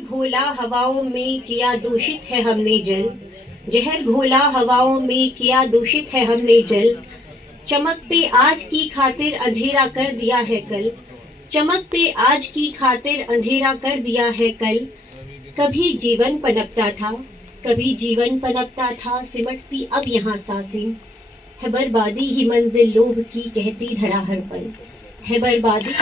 घोला हवाओं में किया दूषित है हमने जल, जहर घोला हवाओं में किया दूषित है हमने जल। चमकते आज की खातिर अंधेरा कर दिया है कल, चमकते आज की खातिर अंधेरा कर दिया है कल। कभी जीवन पनपता था, कभी जीवन पनपता था, सिमटती अब यहाँ सांसें। है बर्बादी ही मंजिल लोभ की कहती धरा हर पल, है बर्बादी।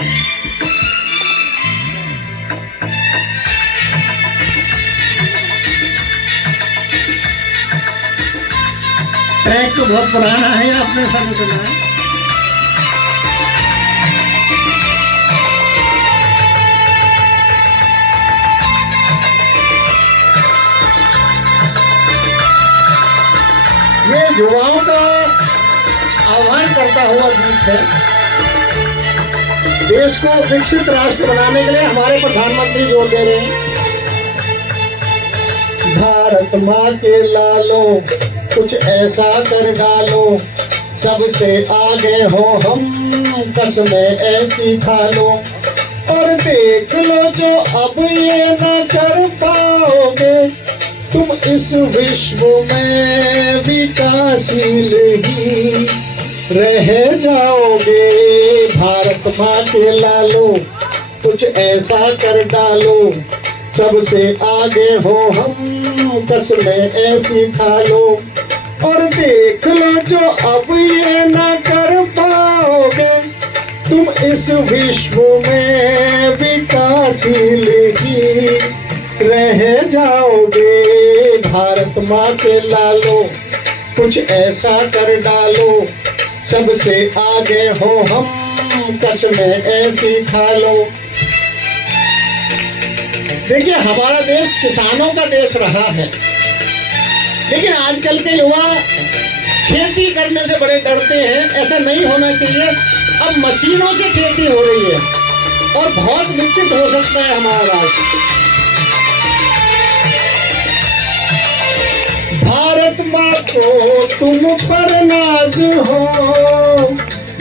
ट्रैक तो बहुत पुराना है, आपने सब सुना है। ये युवाओं का आह्वान करता हुआ गीत है। देश को विकसित राष्ट्र बनाने के लिए हमारे प्रधानमंत्री जोर दे रहे हैं। भारत माँ के लालो कुछ ऐसा कर डालो, सबसे आगे हो हम, कसमें ऐसी खा लो। और देख लो जो अब ये न कर पाओगे, तुम इस विश्व में विकासशील ही रह जाओगे। भारत माँ के लालो कुछ ऐसा कर डालो, सबसे आगे हो हम, कसमें ऐसी खा लो। और देख लो जो अब ये ना कर पाओगे, तुम इस विश्व में विकासशील ही रह जाओगे। भारत माँ के लालो कुछ ऐसा कर डालो, सबसे आगे हो हम, कसमें ऐसी खा लो। देखिए, हमारा देश किसानों का देश रहा है, लेकिन आजकल के युवा खेती करने से बड़े डरते हैं। ऐसा नहीं होना चाहिए। अब मशीनों से खेती हो रही है और बहुत विकसित हो सकता है हमारा राष्ट्र। भारत माँ को तुम पर नाज हो,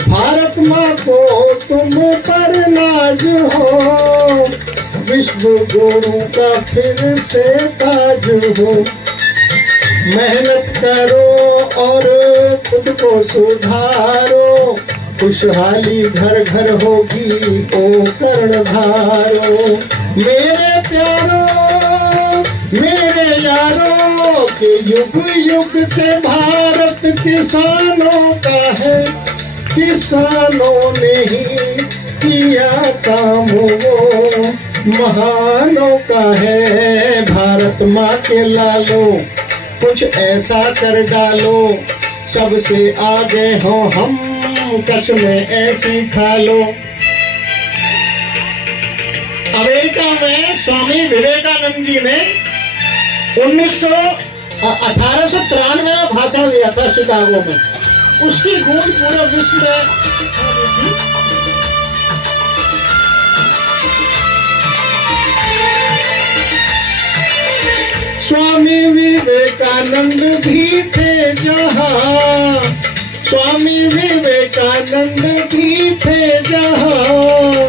भारत माँ को तुम पर नाज हो, विश्व गुरु का फिर से ताज हो। मेहनत करो और खुद को सुधारो, खुशहाली घर घर होगी ओ कर्णधारो। मेरे प्यारो मेरे यारों के युग युग से भारत किसानों का है, किसानों ने ही किया काम वो महानों का है। भारत माँ के लालो कुछ ऐसा कर डालो, सबसे आगे हो हम, कसमें ऐसी खा लो। अमेरिका में स्वामी विवेकानंद जी ने 1893 में भाषण दिया था शिकागो में। उसकी गूंज पूरे विश्व में। स्वामी विवेकानंद भी थे जहाँ, स्वामी विवेकानंद भी थे जहाँ,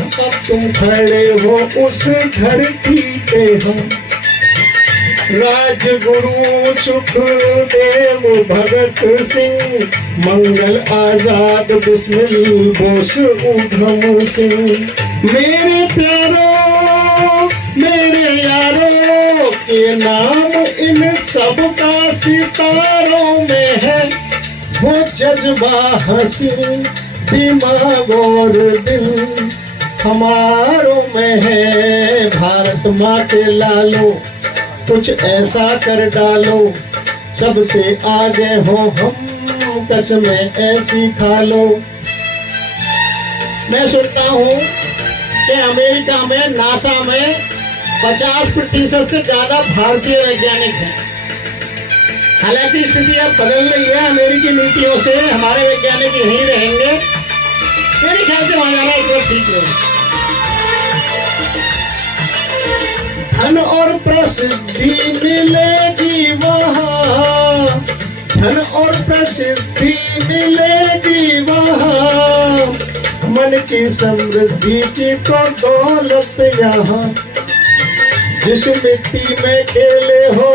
अब तुम खड़े हो उस धरती पे हम। राजगुरु सुखदेव भगत सिंह, मंगल आजाद बिस्मिल बोस उधम सिंह। मेरे प्यारों मेरे यारों के नाम इन सब का सितारों में है। वो जज्बा हंसी दिमाग और दिल हमारों में है। भारत माँ के लालो कुछ ऐसा कर डालो, सबसे आगे हो हम, कसमें ऐसी खा लो। मैं सुनता हूँ कि अमेरिका में नासा में 50% से ज्यादा भारतीय वैज्ञानिक हैं। हालांकि स्थिति अब बदल रही है, अमेरिकी नीतियों से हमारे वैज्ञानिक यहीं रहेंगे। मेरे ख्याल से वहां जाना इतना ठीक नहीं। धन और प्रसिद्धि मिलेगी वहाँ, धन और प्रसिद्धि मिलेगी वहाँ, मन की समृद्धि की तो दौलत यहाँ। जिस मिट्टी में खेले हो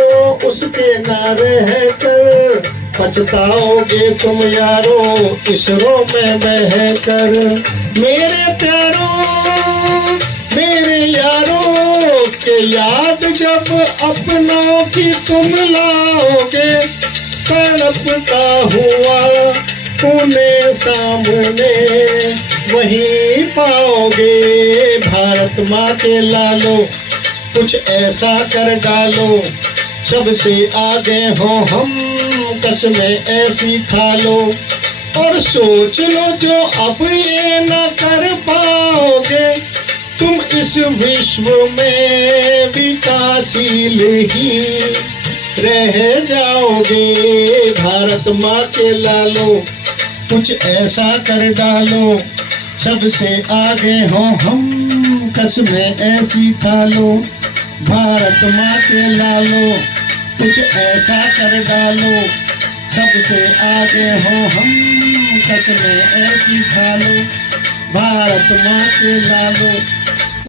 उसके ना रह कर, पछताओगे तुम यारो इसरो में बह कर। मेरे प्यारों मेरे यारों के याद जब अपनों की तुम लाओगे, तड़पता हुआ उन्हें सामने वहीं पाओगे। भारत माँ के लालो कुछ ऐसा कर डालो, सबसे आगे हो हम कसमें ऐसी खा लो। और सोच लो जो अब ये न कर पाओगे, तुम इस विश्व में विकासशील ही रह जाओगे। भारत माँ के लालो कुछ ऐसा कर डालो, सबसे आगे हो हम कसमें ऐसी खा लो। भारत माँ के लालो कुछ ऐसा कर डालो, सबसे आगे हो हम कसमें ऐसी खा लो। भारत माँ के लालो